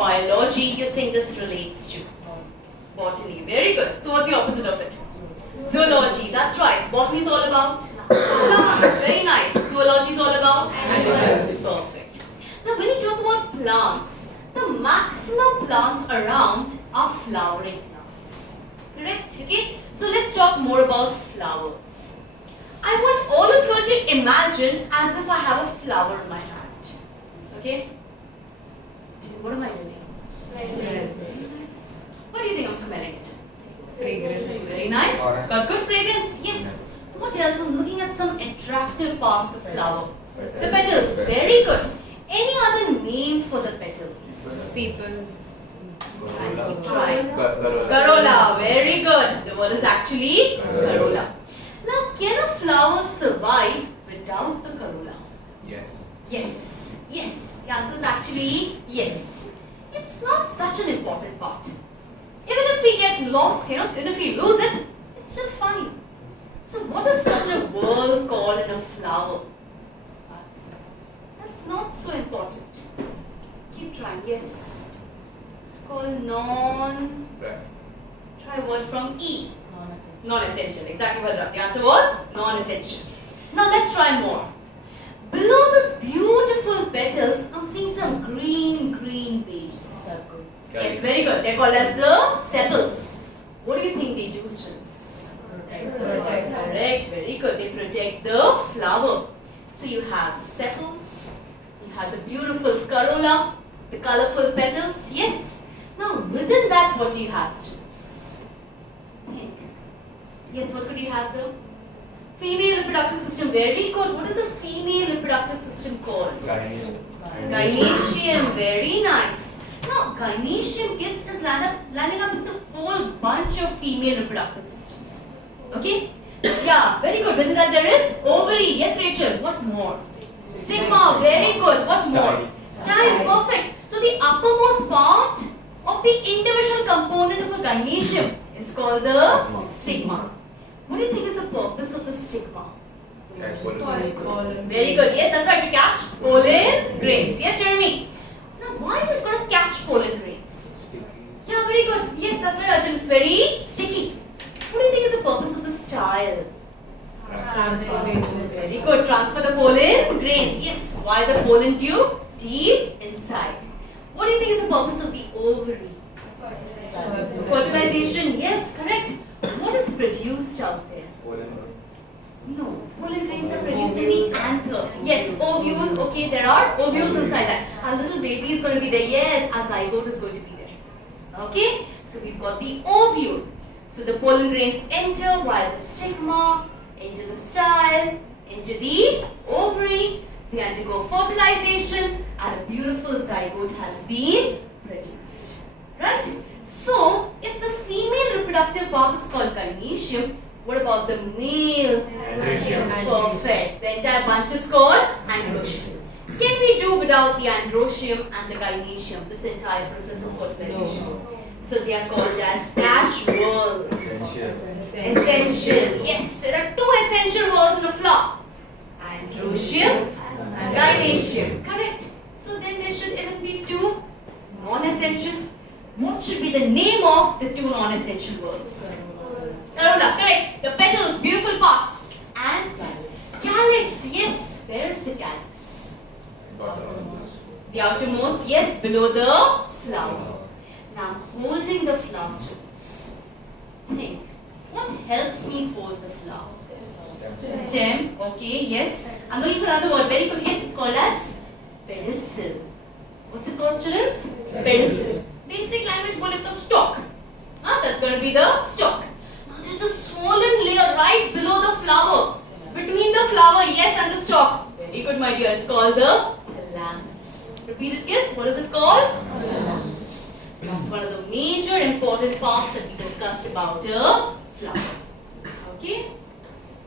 biology you think this relates to? Botany. Very good. So what's the opposite of it? Zoology. That's right. Botany is all about plants. Very nice. Zoology is all about animals. Perfect. Now when you talk about plants, the maximum plants around are flowering plants. Correct? Okay? So let's talk more about flowers. I want all of you to imagine as if I have a flower in my hand. Okay? What am I doing? Very nice. What do you think I'm smelling it? Fragrance. Very nice. It's got good fragrance. Yes. What else? I'm looking at some attractive part of the flower. The petals. Very good. Any other name for the petals? Sepal. Keep trying. Corolla. Very good. The word is actually corolla. Now, can a flower survive without the corolla? Yes. Yes. Yes. The answer is actually yes. It's not such an important part. Even if we get lost, even if we lose it, it's still fine. So what is such a word called in a flower? That's not so important. Keep trying. Yes. It's called Try a word from E. Non-essential. Exactly what the answer was. Non-essential. Now let's try more. Below this beautiful petals, I'm seeing some green beads. Yes, very good. They're called as the sepals. What do you think they do, students? Correct. Very good. They protect the flower. So you have sepals, you have the beautiful corolla, the colorful petals. Yes. Now within that, what do you have, students? Think. Yes, what could you have though? Female reproductive system. Very good. What is a female reproductive system called? Gynoecium. Very nice. Now, gynoecium kids is landing up with a whole bunch of female reproductive systems. Okay? Yeah, very good. Within that there is ovary. Yes, Rachel. What more? Stigma. Very good. What more? Style. Perfect. So the uppermost part of the individual component of a gynoecium is called the stigma. What do you think is the purpose of the stigma? Very good. Yes, that's right. To catch pollen grains. Yes, Jeremy. Now, why is it going to catch pollen grains? Yeah, very good. Yes, that's right, Arjun. It's very sticky. What do you think is the purpose of the style? Transportation. Very good. Transfer the pollen grains. Yes. Why the pollen tube? Deep inside. What do you think is the purpose of the ovary? Fertilization. Yes, correct. What is produced out there? No, pollen grains are produced in the anther. Yes, ovule. Okay, there are ovules inside that. Our little baby is going to be there. Yes, our zygote is going to be there. Okay, so we've got the ovule. So the pollen grains enter while the stigma, into the style, into the ovary. They undergo fertilization and a beautiful zygote has been produced. Right? So, if the female reproductive part is called gynoecium, what about the male? Androecium. Perfect. The entire bunch is called androecium. Can we do without the androecium and the gynoecium, this entire process of fertilization? No. So they are called as ash whorls. Essential. Yes, there are two essential whorls in a flower. Androecium and gynoecium. Correct. So then there should even be two non-essential. What should be the name of the two non-essential whorls? Corolla, correct. The petals, beautiful parts. And calyx, yes. Where is the calyx? The outermost, yes, below the flower. Now I'm holding the flower, students. Think, what helps me hold the flower? Stem, okay, yes. I'm looking for another word, very good. Yes, it's called as pedicel. What's it called, students? Pedicel. Basic language, bole to stalk. That's going to be the stalk. Now there's a swollen layer right below the flower. It's between the flower, yes, and the stalk. Very good, my dear. It's called the thalamus. Repeat it, kids. What is it called? Thalamus. That's one of the major important parts that we discussed about a flower. Okay?